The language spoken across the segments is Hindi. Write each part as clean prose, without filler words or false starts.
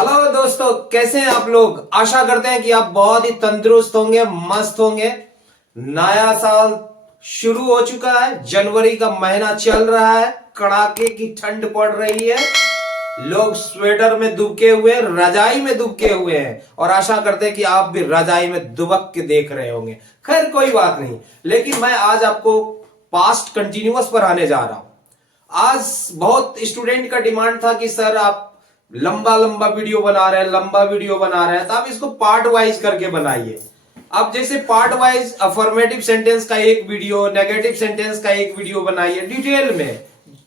हेलो दोस्तों, कैसे हैं आप लोग। आशा करते हैं कि आप बहुत ही तंदुरुस्त होंगे, मस्त होंगे। नया साल शुरू हो चुका है, जनवरी का महीना चल रहा है, कड़ाके की ठंड पड़ रही है, लोग स्वेटर में दुबके हुए, रजाई में दुबके हुए हैं और आशा करते हैं कि आप भी रजाई में दुबक के देख रहे होंगे। खैर कोई बात नहीं, लेकिन मैं आज आपको पास्ट कंटिन्यूअस पर आने जा रहा हूं। आज बहुत स्टूडेंट का डिमांड था कि सर आप लंबा लंबा वीडियो बना रहे हैं, लंबा वीडियो बना रहे हैं, तो आप इसको पार्ट वाइज करके बनाइए। अब जैसे पार्ट वाइज अफर्मेटिव सेंटेंस का एक वीडियो, नेगेटिव सेंटेंस का एक वीडियो बनाइए डिटेल में।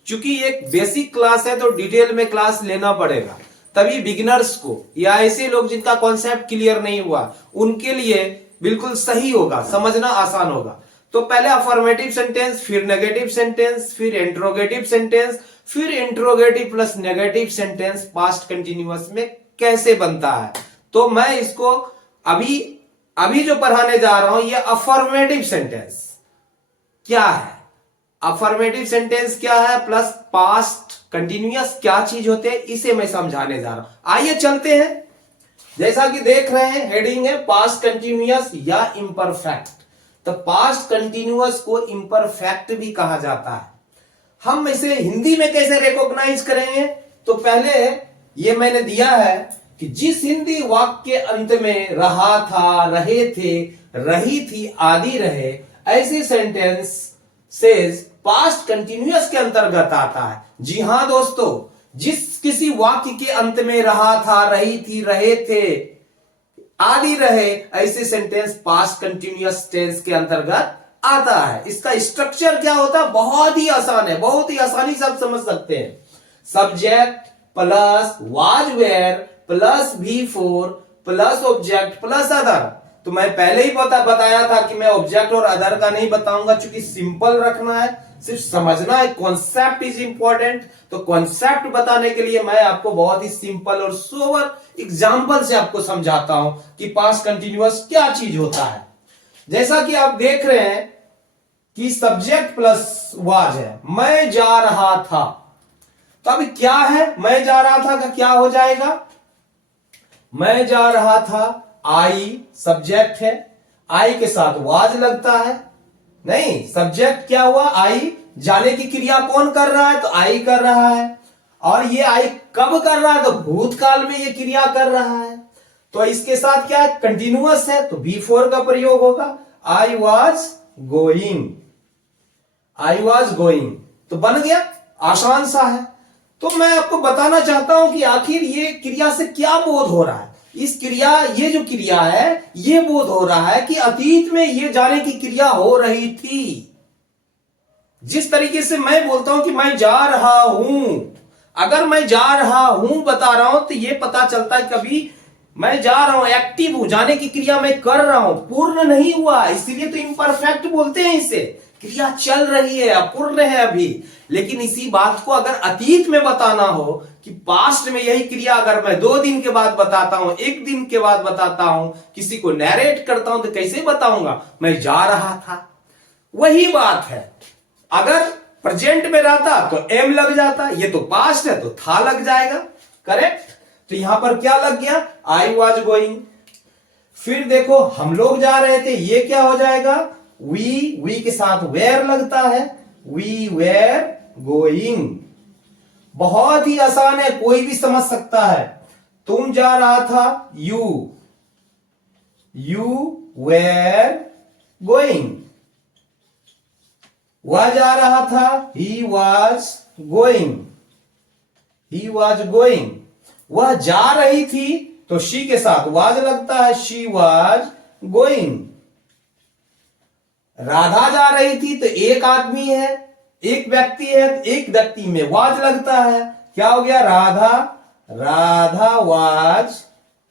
चूंकि एक बेसिक क्लास है तो डिटेल में क्लास लेना पड़ेगा, तभी बिगिनर्स को या ऐसे लोग जिनका कॉन्सेप्ट क्लियर नहीं हुआ उनके लिए बिल्कुल सही होगा, समझना आसान होगा। तो पहले अफर्मेटिव सेंटेंस, फिर नेगेटिव सेंटेंस, फिर इंट्रोगेटिव सेंटेंस, फिर interrogative plus negative sentence past continuous में कैसे बनता है। तो मैं इसको अभी अभी जो पढ़ाने जा रहा हूं ये अफर्मेटिव सेंटेंस क्या है, अफर्मेटिव सेंटेंस क्या है प्लस पास्ट कंटिन्यूअस क्या चीज होते हैं, इसे मैं समझाने जा रहा हूं। आइए चलते हैं। जैसा कि देख रहे हैं हेडिंग है पास्ट कंटिन्यूअस या इंपरफेक्ट। तो पास्ट कंटिन्यूअस को इंपरफेक्ट भी कहा जाता है। हम इसे हिंदी में कैसे रिकॉग्नाइज करेंगे, तो पहले ये मैंने दिया है कि जिस हिंदी वाक्य के अंत में रहा था, रहे थे, रही थी आदि रहे, ऐसे सेंटेंस से पास्ट कंटिन्यूअस के अंतर्गत आता है। जी हां दोस्तों, जिस किसी वाक्य के अंत में रहा था, रही थी, रहे थे आदि रहे, ऐसे सेंटेंस पास्ट कंटिन्यूअस टेंस के अंतर्गत आता है। इसका स्ट्रक्चर क्या होता है, बहुत ही आसान है, बहुत ही आसानी से आप समझ सकते हैं। Subject plus was were plus V4 plus object plus other. तो मैं पहले ही बताया था कि मैं ऑब्जेक्ट और अदर का नहीं बताऊंगा, क्योंकि सिंपल रखना है, सिर्फ समझना है, कॉन्सेप्ट इज इंपॉर्टेंट। तो कॉन्सेप्ट बताने के लिए मैं आपको बहुत ही सिंपल और सोवर एग्जांपल से आपको समझाता हूं कि पास्ट कंटिन्यूअस क्या चीज होता है। जैसा कि आप देख रहे हैं कि सब्जेक्ट प्लस वाज है, मैं जा रहा था। तो अभी क्या है, मैं जा रहा था का क्या हो जाएगा, मैं जा रहा था, आई सब्जेक्ट है, आई के साथ वाज लगता है। नहीं, सब्जेक्ट क्या हुआ, आई, जाने की क्रिया कौन कर रहा है, तो आई कर रहा है। और ये आई कब कर रहा है, तो भूतकाल में ये क्रिया कर रहा है। तो इसके साथ क्या है, कंटिन्यूअस है, तो V4 का प्रयोग होगा। I was going, I was going, तो बन गया, आसान सा है। तो मैं आपको बताना चाहता हूं कि आखिर ये क्रिया से क्या बोध हो रहा है। इस क्रिया, ये जो क्रिया है, ये बोध हो रहा है कि अतीत में ये जाने की क्रिया हो रही थी। जिस तरीके से मैं बोलता हूं कि मैं जा रहा हूं, अगर मैं जा रहा हूं बता रहा हूं तो ये पता चलता है कभी मैं जा रहा हूं, एक्टिव हूं, जाने की क्रिया मैं कर रहा हूं, पूर्ण नहीं हुआ, इसीलिए तो इम्परफेक्ट बोलते हैं इसे। क्रिया चल रही है, अपूर्ण है अभी। लेकिन इसी बात को अगर अतीत में बताना हो कि पास्ट में यही क्रिया अगर मैं 2 दिन के बाद बताता हूं, 1 दिन के बाद बताता हूं, किसी को नैरेट करता हूं, तो कैसे बताऊंगा, मैं जा रहा था। वही बात है, अगर प्रेजेंट में रहता तो एम लग जाता, ये तो पास्ट है तो था लग जाएगा, करेक्ट। तो यहां पर क्या लग गया, आई वॉज गोइंग। फिर देखो हम लोग जा रहे थे, ये क्या हो जाएगा, वी के साथ वेयर लगता है, वी वेयर गोइंग। बहुत ही आसान है, कोई भी समझ सकता है। तुम जा रहा था, यू वेयर गोइंग। वह जा रहा था, he was going, he was going. वह जा रही थी तो शी के साथ वाज लगता है, शी वाज गोइंग। राधा जा रही थी तो एक आदमी है, एक व्यक्ति है, एक व्यक्ति में वाज लगता है, क्या हो गया, राधा वाज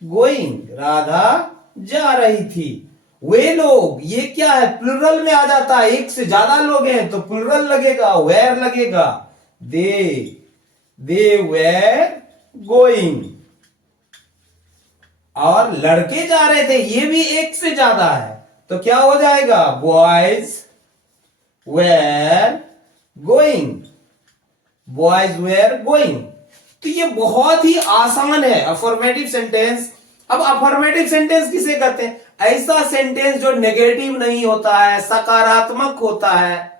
गोइंग, राधा जा रही थी। वे लोग, ये क्या है, प्लुरल में आ जाता है, एक से ज्यादा लोग हैं तो प्लुरल लगेगा, वेयर लगेगा, दे वेर गोइंग। और लड़के जा रहे थे, ये भी एक से ज्यादा है, तो क्या हो जाएगा, boys were going, boys were going. तो ये बहुत ही आसान है अफर्मेटिव सेंटेंस। अब अफर्मेटिव सेंटेंस किसे कहते हैं? ऐसा सेंटेंस जो नेगेटिव नहीं होता है, सकारात्मक होता है,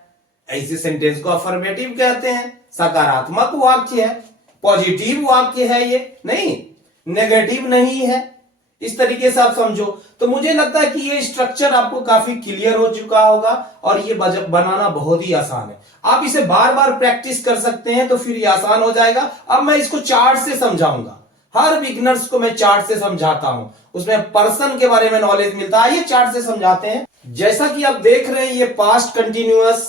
ऐसे सेंटेंस को अफर्मेटिव कहते हैं। सकारात्मक वाक्य है, पॉजिटिव वाक्य है, ये नहीं नेगेटिव नहीं है। इस तरीके से आप समझो। तो मुझे लगता है कि ये स्ट्रक्चर आपको काफी क्लियर हो चुका होगा और ये बनाना बहुत ही आसान है। आप इसे बार बार प्रैक्टिस कर सकते हैं तो फिर ये आसान हो जाएगा। अब मैं इसको चार्ट से समझाऊंगा, हर बिगनर्स को मैं चार्ट से समझाता हूं, उसमें पर्सन के बारे में नॉलेज मिलता है। ये चार्ट से समझाते हैं। जैसा कि आप देख रहे हैं, ये पास्ट कंटिन्यूअस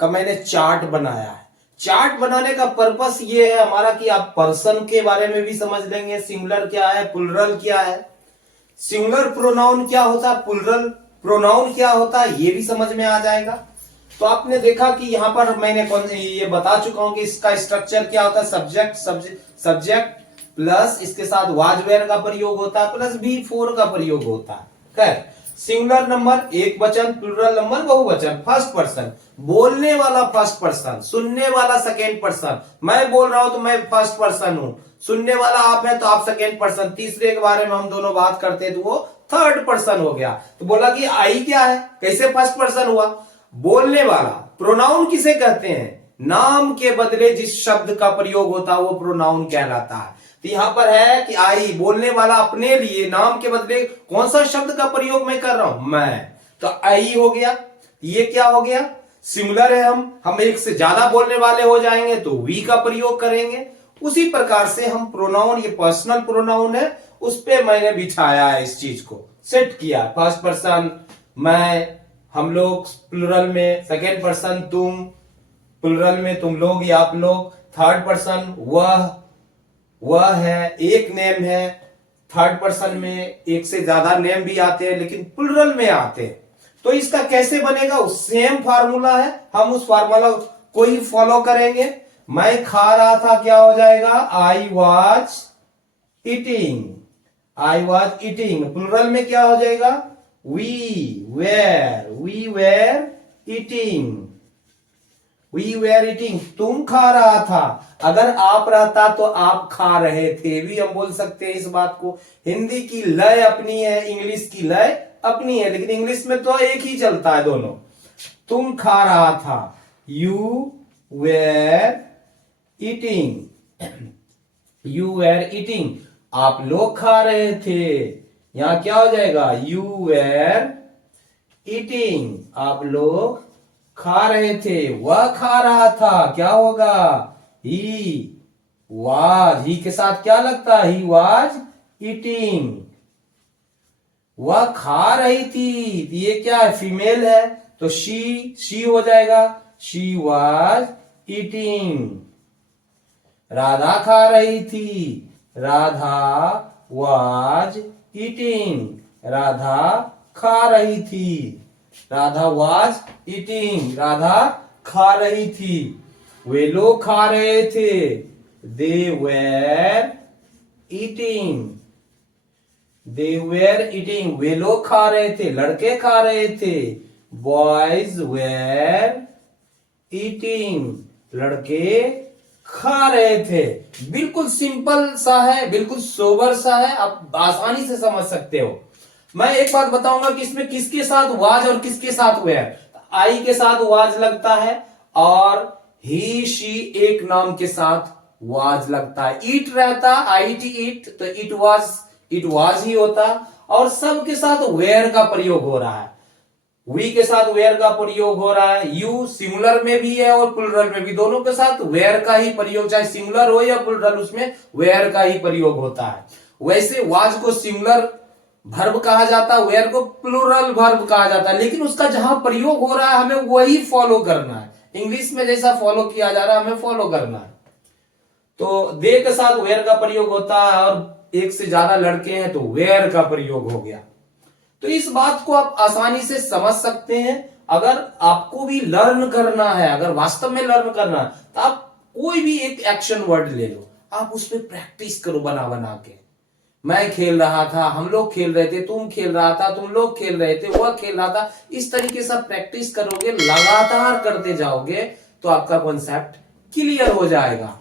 का मैंने चार्ट बनाया है। चार्ट बनाने का पर्पस ये है हमारा कि आप पर्सन के बारे में भी समझ लेंगे, सिंगुलर क्या है, प्लुरल क्या है, सिंगुलर प्रोनाउन क्या होता है, प्लुरल प्रोनाउन क्या होता है, ये भी समझ में आ जाएगा। तो आपने देखा कि यहां पर मैंने ये बता चुका हूं कि इसका स्ट्रक्चर क्या होता है। सब्जेक्ट प्लस इसके साथ वाज वेयर का प्रयोग होता है, प्लस बी फोर का प्रयोग होता है। खैर, सिंगुलर नंबर एक वचन, प्लुरल नंबर बहुवचन, फर्स्ट पर्सन, बोलने वाला फर्स्ट पर्सन, सुनने वाला सेकेंड पर्सन। मैं बोल रहा हूं तो मैं फर्स्ट पर्सन हूं, सुनने वाला आप हैं तो आप सेकेंड पर्सन, तीसरे के बारे में हम दोनों बात करते हैं तो वो थर्ड पर्सन हो गया। तो बोला कि आई क्या है, कैसे फर्स्ट पर्सन हुआ? बोलने वाला प्रोनाउन किसे कहते हैं? नाम के बदले जिस शब्द का प्रयोग होता है वो प्रोनाउन कहलाता है। तो यहां पर है कि आई, बोलने वाला अपने लिए नाम के बदले कौन सा शब्द का प्रयोग मैं कर रहा हूं? मैं। तो आई हो गया। ये क्या हो गया? सिंगुलर है। हम एक से ज्यादा बोलने वाले हो जाएंगे तो वी का प्रयोग करेंगे। उसी प्रकार से हम प्रोनाउन, ये पर्सनल प्रोनाउन है, उस पे मैंने बिछाया है, इस चीज को सेट किया। फर्स्ट पर्सन मैं, हम लोग प्लुरल में, सेकेंड पर्सन तुम, प्लुरल में तुम लोग या आप लोग, थर्ड पर्सन वह है, एक नेम है। थर्ड पर्सन में एक से ज्यादा नेम भी आते हैं लेकिन प्लुरल में आते हैं। तो इसका कैसे बनेगा? सेम फार्मूला है, हम उस फार्मूला को ही फॉलो करेंगे। मैं खा रहा था, क्या हो जाएगा? I was eating. I was eating. Plural में क्या हो जाएगा? We were eating. We were eating. तुम खा रहा था। अगर आप रहता तो आप खा रहे थे भी हम बोल सकते हैं इस बात को। हिंदी की लय अपनी है, इंग्लिश की लय अपनी है, लेकिन इंग्लिश में तो एक ही चलता है दोनों। तुम खा रहा था, you were eating. You were eating. आप लोग खा रहे थे, यहां क्या हो जाएगा? You were eating. आप लोग खा रहे थे। वह खा रहा था, क्या होगा? He was. ही के साथ क्या लगता है? He was eating. वह खा रही थी, ये क्या है? फीमेल है तो शी हो जाएगा। She was eating. राधा खा रही थी, राधा वाज ईटिंग। राधा खा रही थी। Radha was eating. राधा खा रही थी। वे लोग खा रहे थे, they were eating. They were eating. वे लोग खा रहे थे, लड़के खा रहे थे, बॉयज वेर ईटिंग। लड़के खा रहे थे। बिल्कुल सिंपल सा है, बिल्कुल सोबर सा है, आप आसानी से समझ सकते हो। मैं एक बात बताऊंगा कि इसमें किसके साथ वाज और किसके साथ वेयर। आई के साथ वाज लगता है और ही शी एक नाम के साथ वाज लगता है। ईट रहता, आई टी ईट, तो इट वाज ही होता। और सब के साथ वेयर का प्रयोग हो रहा है। वी के साथ वेयर का प्रयोग हो रहा है। यू सिंगुलर में भी है और प्लुरल में भी, दोनों के साथ वेयर का ही प्रयोग, चाहे सिंगुलर हो या प्लुरल, उसमें वेयर का ही प्रयोग होता है। वैसे वाज को सिंगुलर वर्ब कहा जाता है, वेयर को प्लुरल वर्ब कहा जाता है, लेकिन उसका जहां प्रयोग हो रहा है हमें वही फॉलो करना है। इंग्लिश में जैसा फॉलो किया जा रहा है हमें फॉलो करना है। तो दे के साथ वेयर का प्रयोग होता है और एक से ज्यादा लड़के हैं तो वेयर का प्रयोग हो गया। तो इस बात को आप आसानी से समझ सकते हैं। अगर आपको भी लर्न करना है, अगर वास्तव में लर्न करना है, तो आप कोई भी एक एक्शन वर्ड ले लो, आप उस पर प्रैक्टिस करो बना बना के। मैं खेल रहा था, हम लोग खेल रहे थे, तुम खेल रहा था, तुम लोग खेल रहे थे, वह खेल रहा था। इस तरीके से आप प्रैक्टिस करोगे, लगातार करते जाओगे तो आपका कॉन्सेप्ट क्लियर हो जाएगा।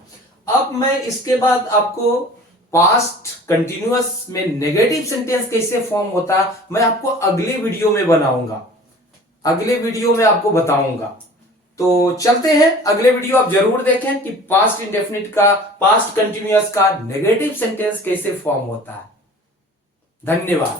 अब मैं इसके बाद आपको पास्ट कंटिन्यूअस में नेगेटिव सेंटेंस कैसे फॉर्म होता है मैं आपको अगले वीडियो में बनाऊंगा, अगले वीडियो में आपको बताऊंगा। तो चलते हैं, अगले वीडियो आप जरूर देखें कि पास्ट इंडेफिनिट का, पास्ट कंटिन्यूअस का नेगेटिव सेंटेंस कैसे फॉर्म होता है। धन्यवाद।